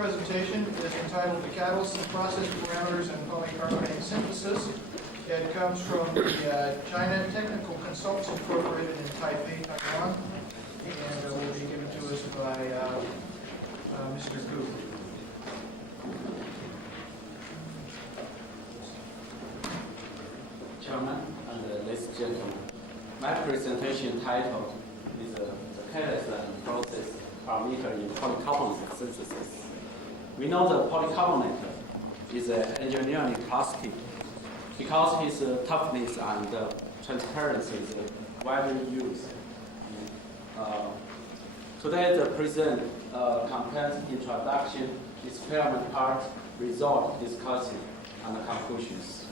presentation is entitled The Catalyst and Process Parameters in Polycarbonate Synthesis. It comes from the China Technical Consultants Incorporated in Taipei, Taiwan, and will be given to us by Mr. Gu. Chairman and ladies and gentlemen, my presentation title is The Catalyst and Process Parameter in Polycarbonate Synthesis. We know that polycarbonate is an engineering plastic because its toughness and transparency is widely used. Today, the present content introduction, experiment part, result discussion, and conclusions.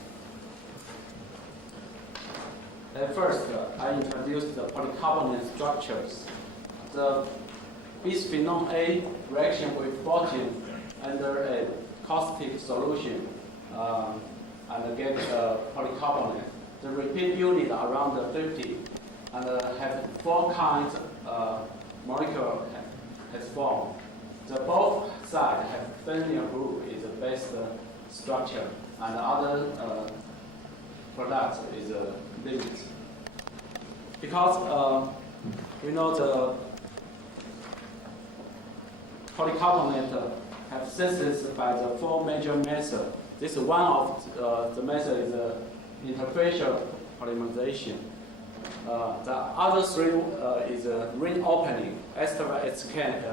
At first, I introduced the polycarbonate structures. The bisphenol A reaction with boron under a caustic solution and get polycarbonate. The repeat unit around 50 and have 4 kinds molecule has formed. The both sides have phenyl group is the best structure, and other products is limit. Because we know the polycarbonate have synthesis by the 4 major methods. This is one of the method is interfacial polymerization. The other 3 is ring opening, ester exchange,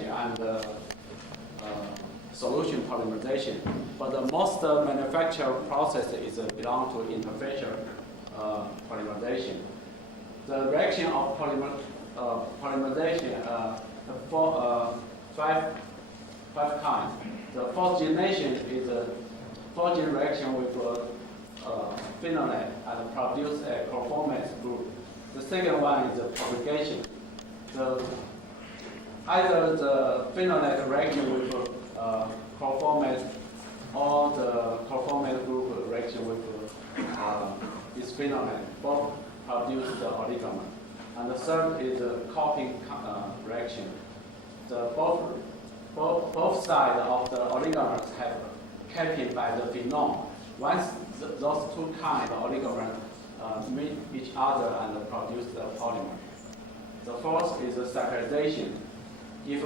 and solution polymerization. But the most manufacturer process is belong to interfacial polymerization. The reaction of polymerization have 5 kinds. The phosgenation is a phosgen reaction with phenolate and produce a conformate group. The second one is the propagation. Either the phenolate reaction with conformate or the conformate group reaction with bisphenolate, both produce the oligomer. And the third is the capping reaction. Both sides of the oligomers have capping by the phenol. Once those 2 kinds of oligomers meet each other and produce the polymer. The fourth is the saccharization. If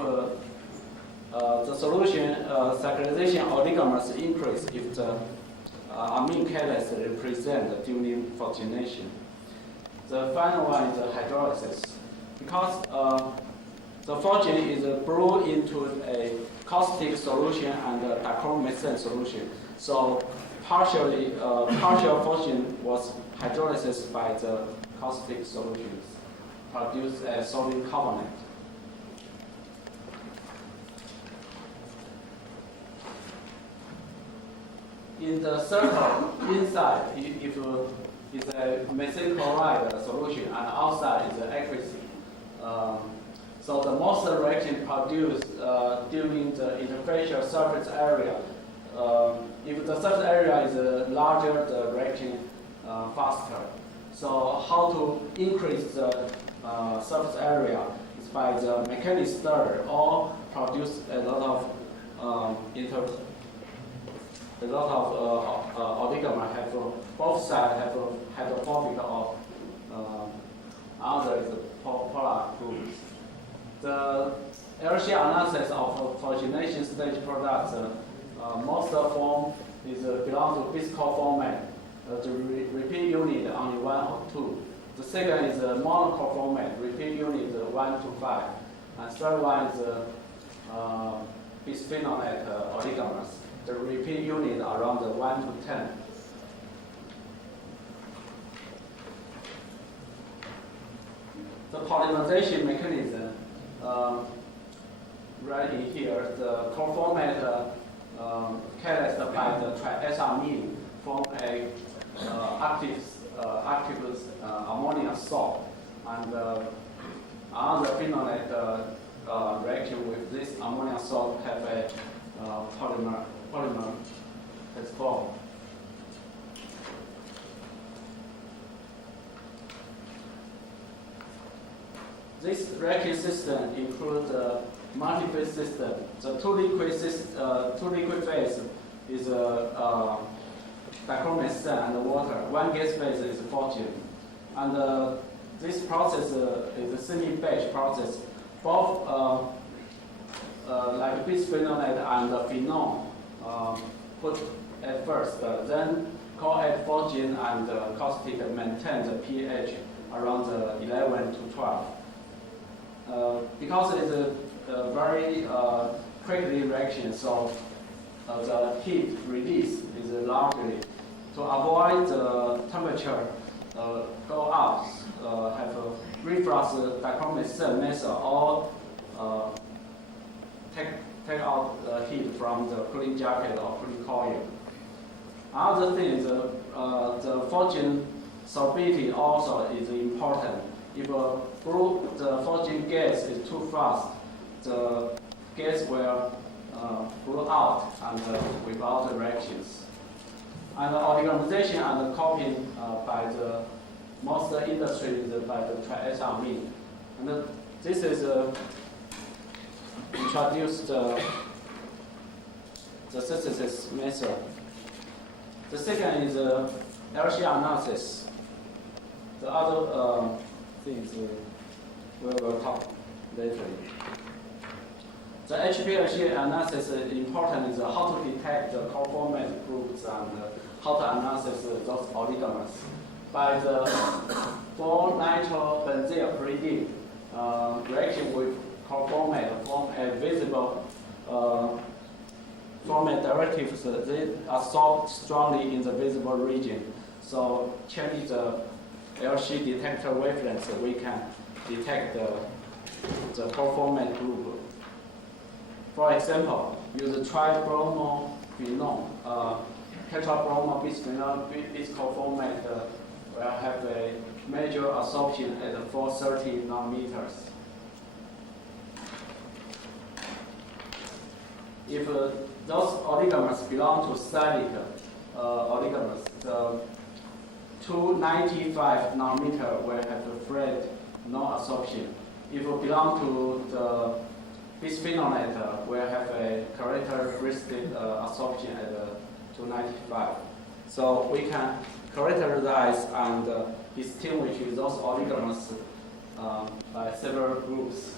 the solution saccharization oligomers increase if the amine catalyst represent during phosgenation. The final one is the hydrolysis. Because the phosgen is brewed into a caustic solution and a dichromethane solution. So partial phosgen was hydrolysis by the caustic solutions, produce a sodium carbonate. In the circle inside, if it's a methyl chloride solution, and outside is aqueous. So the most reaction produced during the interfacial surface area. If the surface area is larger, the reaction faster. So how to increase the surface area is by the mechanical stir or produce a lot of oligomer have both sides have hydrophobic or other is polar groups. The LC analysis of phosgenation stage products, most form is belong to viscose format. The repeat unit only 1 or 2. The second is monocore format, repeat unit 1 to 5. And third one is bisphenolate oligomers. The repeat unit around 1 to 10. The polymerization mechanism, right in here, the conformate catalyst by the triethylamine form a active ammonia salt, and other phenolate reaction with this ammonia salt have a polymer has formed. This reaction system includes a multi-phase system. The two liquid phase is dichromic sand and water. One gas phase is fortune. And this process is a semi-batch process. Both like bisphenolate and phenol put at first, then co-add fortune and caustic maintain the pH around 11 to 12. Because it's a very quickly reaction, so the heat release is largely to avoid the temperature go up, have a reflux dichromic cell method, or take out heat from the cooling jacket or cooling coil. Another thing is the fortune solubility also is important. If the fortune gas is too fast, the gas will blow out and without reactions. And the organization and copying by the most industry is by the triethylamine. And this is introduced the synthesis method. The second is LC analysis. The other things we will talk later. The HPLC analysis is important is how to detect the conformant groups and how to analyze those oligomers. By the 4-nitrobenzylpyridine reaction with conformate form a visible format derivatives, they absorb strongly in the visible region. So change the LC detector wavelengths, we can detect the conformant group. For example, use tribromophenol, tetrabromobisphenol, this conformant will have a major absorption at 430 nanometers. If those oligomers belong to cyclic oligomers, the 295 nanometer will have a flat no absorption. If it belong to the bisphenolate, will have a characteristic absorption at 295. So we can characterize and distinguish those oligomers by several groups.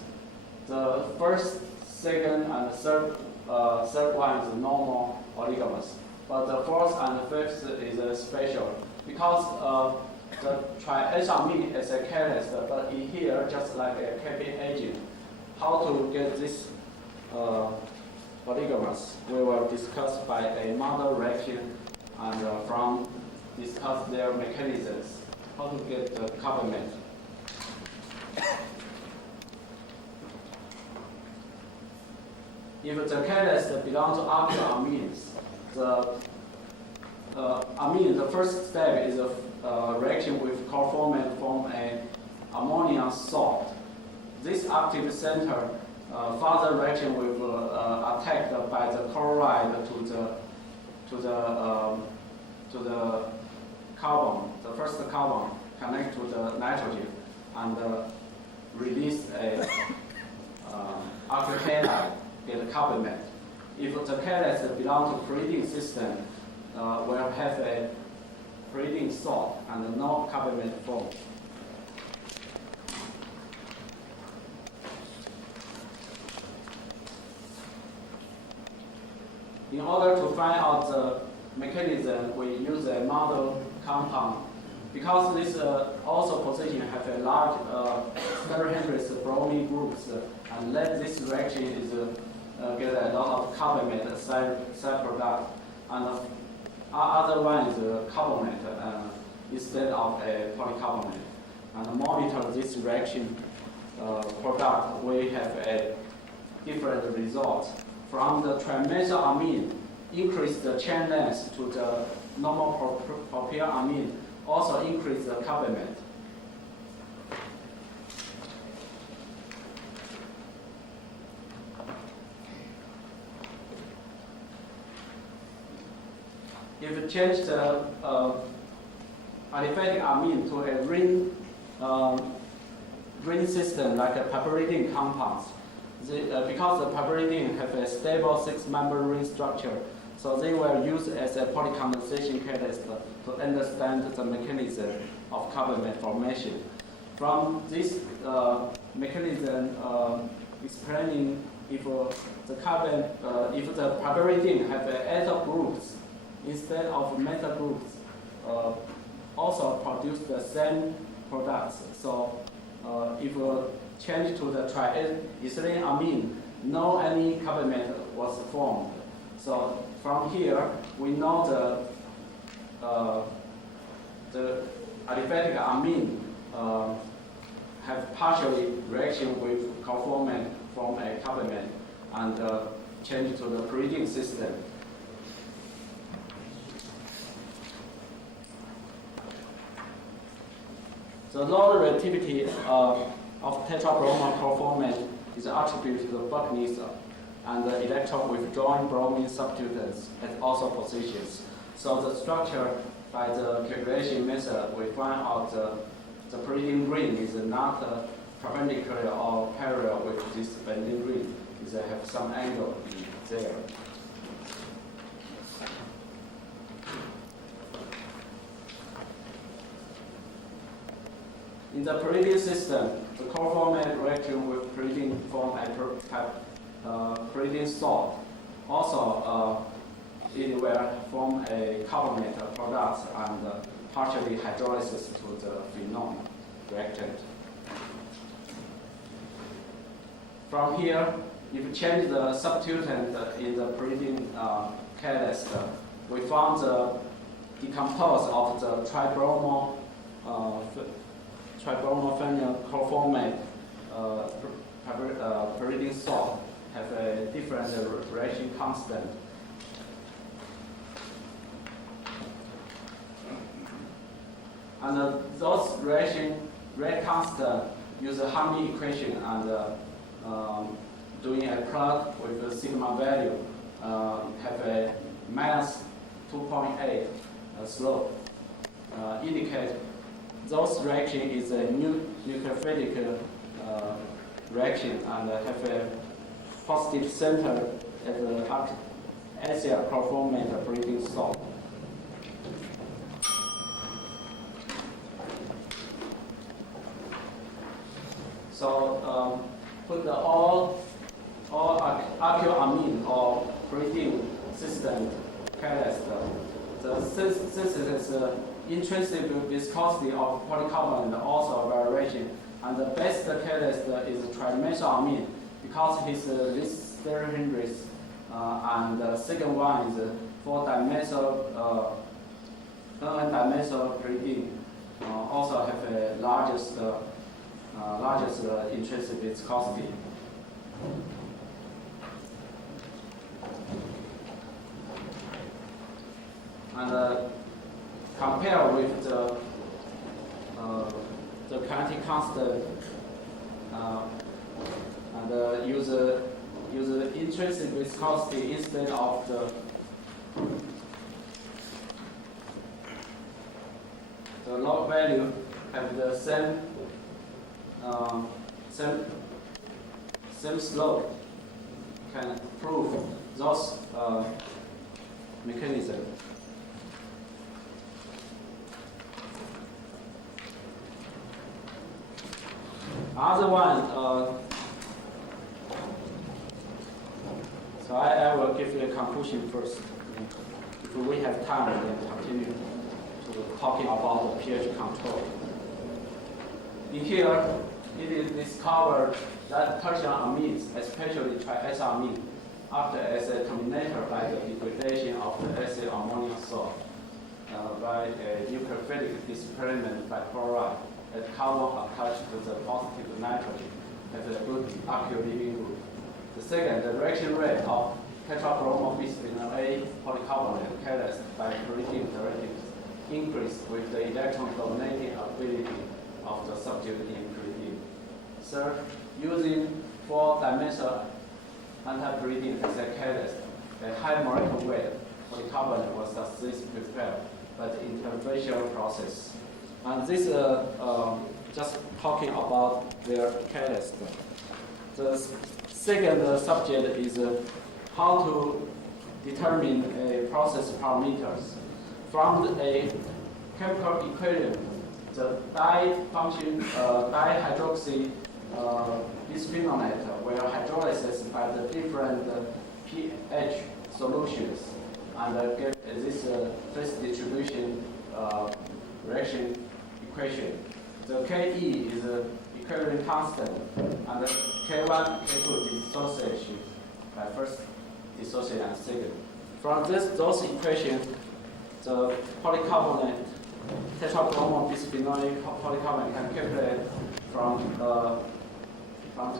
The first, second, and third one is normal oligomers, but the fourth and fifth is special because the triethylamine is a catalyst, but in here just like a capping agent. How to get these oligomers we will discuss by a model reaction and from discuss their mechanisms. How to get the carbonate. If the catalyst belongs to alkylamines, the first step is a reaction with conformant form a ammonia salt. This active center further reaction will attacked by the chloride to the carbon. The first carbon connect to the nitrogen and release a alkyl halide, get carbonate. If the catalyst belongs to pyridine system, will have a pyridine salt and no carbonate form. In order to find out the mechanism, we use a model compound. Because this also position have a large stereohedrous bromine groups, and let this reaction is get a lot of carbonate side product, and other one is carbonate instead of a polycarbonate. And monitor this reaction product, we have a different result. From the trimethylamine, increase the chain length to the normal propylamine, also increase the carbonate. If you change the aliphatic amine to a ring ring system like a piperidine compounds. Because the piperidine have a stable 6-member ring structure, so they were used as a polycondensation catalyst to understand the mechanism of carbonate formation. From this mechanism, explaining if the piperidine have ethyl groups instead of methyl groups, also produce the same products. So if change to the triethylene amine, no any carbonate was formed. So from here, we know the aliphatic amine have partially reaction with conformant from a carbonate and change to the pyridine system. The low reactivity of tetrabromo conformant is attributed to Buckney's and the electron withdrawing bromine substituents at also positions. So the structure by the calculation method, we find out the pyridine ring is not perpendicular or parallel with this bending ring. It have some angle there. In the pyridine system, the conformant reaction with pyridine form a pyridine salt. Also, it will form a carbonate product and partially hydrolysis to the phenol reactant. From here, if you change the substituent in the pyridine catalyst, we found the decompose of the tribromo-phenyl conformate pyridine salt have a different reaction constant. And those reaction rate constant use a Harmony equation and doing a plot with a sigma value have a minus 2.8 slope. Indicate those reaction is a nucleophilic reaction and have a positive center at the acyl conformant pyridine salt. So put the all alkylamine or pyridine system catalyst. The synthesis intrinsic viscosity of polycarbonate also variation, and the best catalyst is trimethylamine because it's least stereohydrous, and the second one is 4-dimethyl N-dimethyl pyridine. Also have a largest intrinsic viscosity. And compare with the kinetic constant and use the intrinsic viscosity instead of the log value have the same slope. Can prove those mechanisms. Other one, so I will give you a conclusion first. If we have time, we can continue to talking about the pH control. In here, it is discovered that tertiary amines, especially triethylamine, act as a terminator by the degradation of the acid ammonium salt by a nucleophilic experiment by chloride. That carbon attached to the positive nitrogen has a good alkyl leaving group. The second, the reaction rate of tetrabromobisphenol A polycarbonate catalyst by pyridine derivatives increase with the electron dominating ability of the substitute in pyridine. Third, using 4-dimethyl antipyridine as a catalyst, a high molecular weight polycarbonate was successfully prepared by the interfacial process. And this just talking about their catalyst. The second subject is how to determine a process parameters. From a chemical equation, the dihydroxy bisphenolate will hydrolysis by the different pH solutions and get this phase distribution reaction equation. The Ke is equilibrium constant, and the K1, K2 dissociation by first dissociate and second. From those equations, the polycarbonate tetrabromo bisphenolic polycarbonate can calculate from the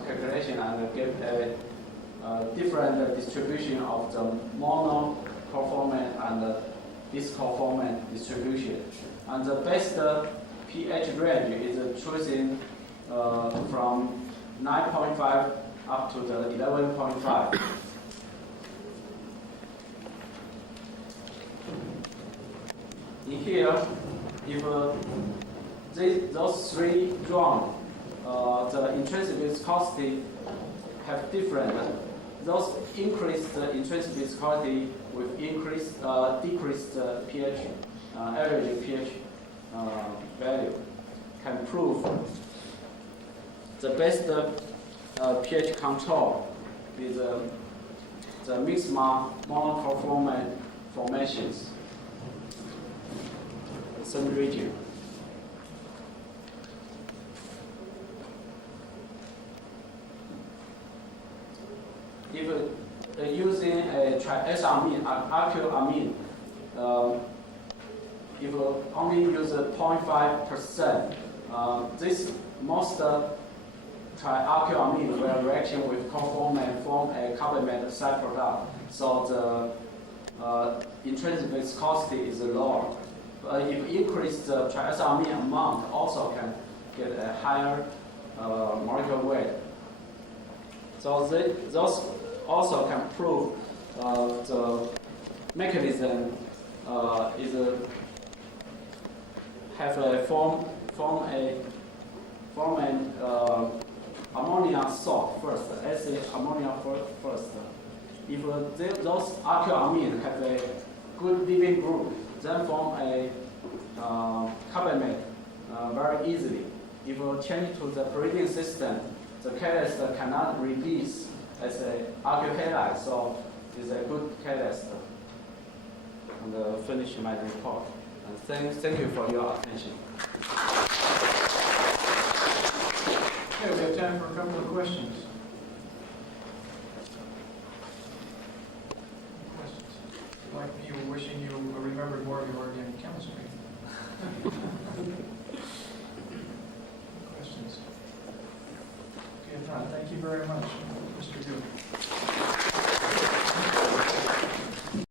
calculation and get a different distribution of the monoconformant and disconformant distribution. And the best pH range is choosing from 9.5 up to the 11.5. In here, if those three drawn, the intrinsic viscosity have different. Those increase the intrinsic viscosity with decreased pH, average pH value, can prove the best pH control is the mixed monoconformant formations. Some region. If using a triethylamine, alkylamine, if only use 0.5%, this most trialkylamine will reaction with conformant form a carbamate side product, so the intrinsic viscosity is lower. If increase the triethylamine amount, also can get a higher molecular weight. So those also can prove the mechanism is have a form an ammonia salt first, acid ammonia first. If those alkylamine have a good leaving group, then form a carbamate very easily. If you change to the breathing system, the catalyst cannot release as an alkyl halide, so it's a good catalyst. And finish my report. And thank you for your attention. Okay, we have time for a couple of questions. Questions? Like you were wishing you remembered more of your organic chemistry. Questions? Okay, if not, thank you very much, Mr. Good.